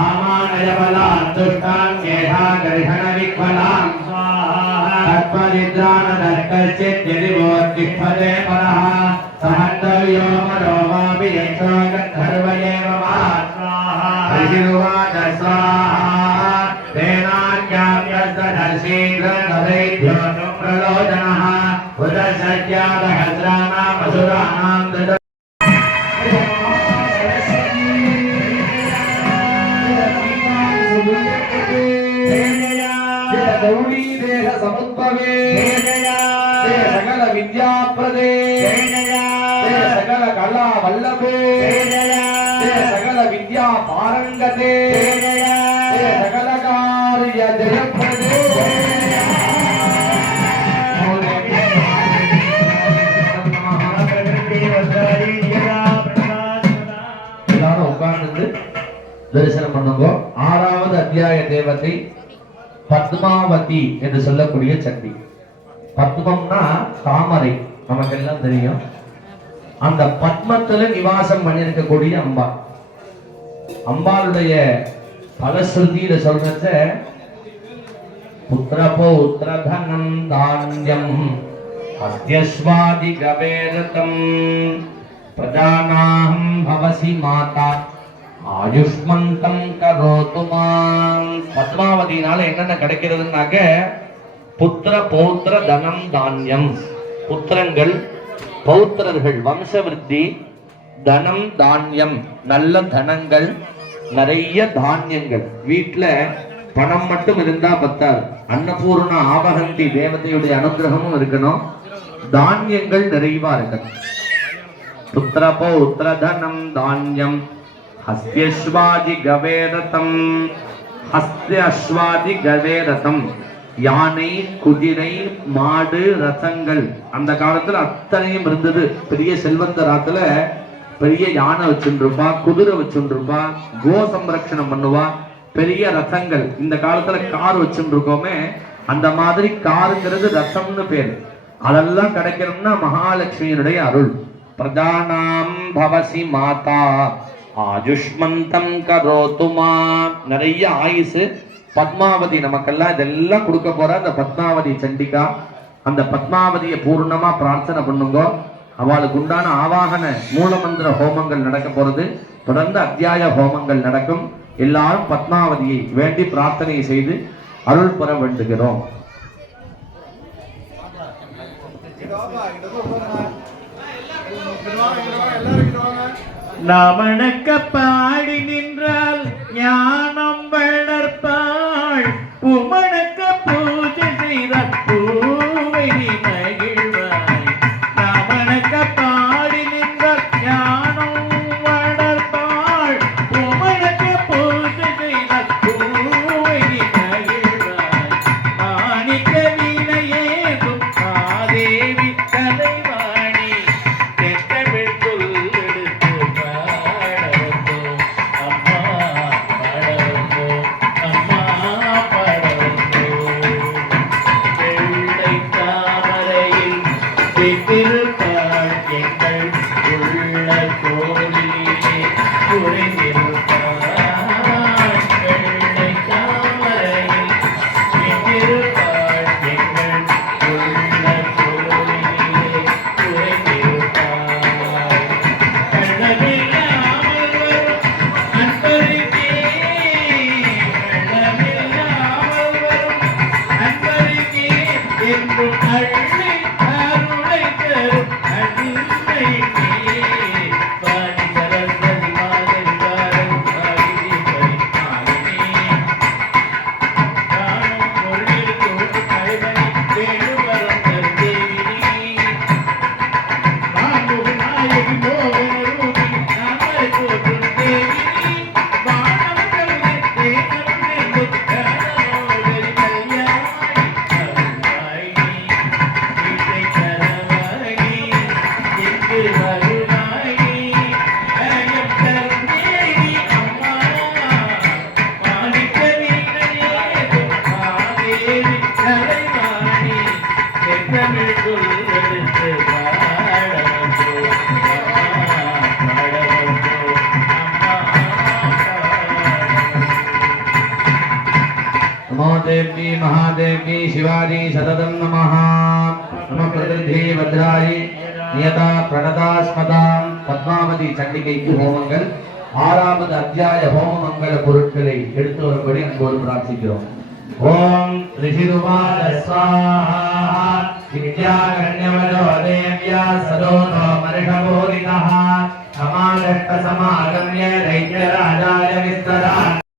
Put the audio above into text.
आमानयबलान् दुष्टान् मेधागर्षणविह्वलान् तत्त्वनिद्रानदर्कश्चित् यदि वोत्तिष्ठते परः सहन्तव्यो मनोमापि यक्षो गन्धर्वयेव वा ऋषिरुवाच स्वाहा तेनाज्ञाप्यस्तदर्शीघ्रतदैभ्यो प्रलोचनः उदसज्जातहस्राणामसुराणां गौरी देह समुद्भवे सकल विद्याप्रदे सकल कला वल्लभे सकल विद्या पारंगते सकल कार्य जयप्रदे எல்லாரும் உட்கார்ந்து தரிசனம் பண்ணுங்க. 6வது அத்தியாய தேவதை பத்மாவதி என்று சொல்லக்கூடிய சக்தி. பத்மம்னா தாமரை, நமக்கு எல்லாம் தெரியும். அந்த பத்மத்துல நிவாசம் பண்ணிருக்கக்கூடிய அம்பா. அம்பாளுடைய பலஸ்ருதியில சொல்றத புத்திரபோ உத்திரதனம் தான்யம் அத்யஸ்வாதி கவேரதம் பிரஜானாம் பவசி மாதா ஆயுஷ்மந்தம் கரோதுமான். பத்மாவதினால என்னென்ன கிடைக்கிறதுனாக்க புத்திர பௌத்திர தனம் தானியம், புத்திரங்கள் பௌத்திரர்கள் வம்சவிருத்தி, தனம் தானியம் நல்ல தனங்கள், நிறைய தானியங்கள். வீட்டுல பணம் மட்டும் இருந்தா பத்தாது, அன்னபூர்ண ஆபகந்தி தேவதையுடைய அனுகிரகமும் இருக்கணும், தானியங்கள் நிறைவா இருக்கணும். புத்திர பௌத்திர தனம் தானியம் ஹஸ்யஸ்வாதி கவேரதம். ஹஸ்ய அஸ்வாதி கவேரதம் யானை, குதிரை, மாடு, ரதங்கள் அந்த காலத்துல அத்தனையும் இருந்தது. பெரிய செல்வந்தராத்துல பெரிய யானை வச்சுருப்பா, குதிரை வச்சுருப்பா, கோ சம்ரட்சணம் பண்ணுவா, பெரிய ரதங்கள். இந்த காலத்துல கார் வச்சுருக்கோமே, அந்த மாதிரி காருங்கிறது ரதம்னு பேரு. அதெல்லாம் கிடைக்கணும்னா மகாலட்சுமியினுடைய அருள். பிரஜானாம் பவசி மாதா ஆயுஷ்மந்தம் கரோதுமா. நிறைய ஆயுசு பத்மாவதி நமக்கெல்லாம் இதெல்லாம் கொடுக்க போற அந்த பத்மாவதி சண்டிகா. அந்த பத்மாவதியை பூர்ணமா பிரார்த்தனை பண்ணுங்க. அவளுக்கு உண்டான ஆவாகன மூலமந்திர ஹோமங்கள் நடக்க போறது. தொடர்ந்து அத்தியாய ஹோமங்கள் நடக்கும். எல்லாரும் பத்மாவதியை வேண்டி பிரார்த்தனை செய்து அருள் பெற வேண்டுகிறோம். நாமணக்க பாடி நின்றால் ஞானம் வளர்ப்பாள், உமணக்க பூஜை செய்தால் பூவை மகிழ்வாய். நாமணக்க பாடி நின்றால் ஞானம் வளர்ப்பாள், உமணக்க பூஜை செய்தால் பூவை மகிழ்வாய். மாணிக்க வீணையேதும் மாதேவி கலைவாணி தெற்றமிழ் சொல் எடுத்து பாடவோ அம்மா देवी महादेवी शिवाजी सततं नमः नमः प्रकृति भद्राय नियता प्रणता स्मतां पद्मावती चंडिகைக்கு ஹோமங்கள் ஆறாவது அத்தியாய ஹோம மங்கள பொருட்களை எடுத்து வரும்படி அன்போடு பிரார்த்திக்கிறோம். ஓம் ரிஷிருவாத ஸ்வாஹா வித்யாகண்யவதோ தேவ்யா சதோனோ மர்ஷபோதிதः சமாகத்த சமாகம்ய தைத்யராஜாய விஸ்தரா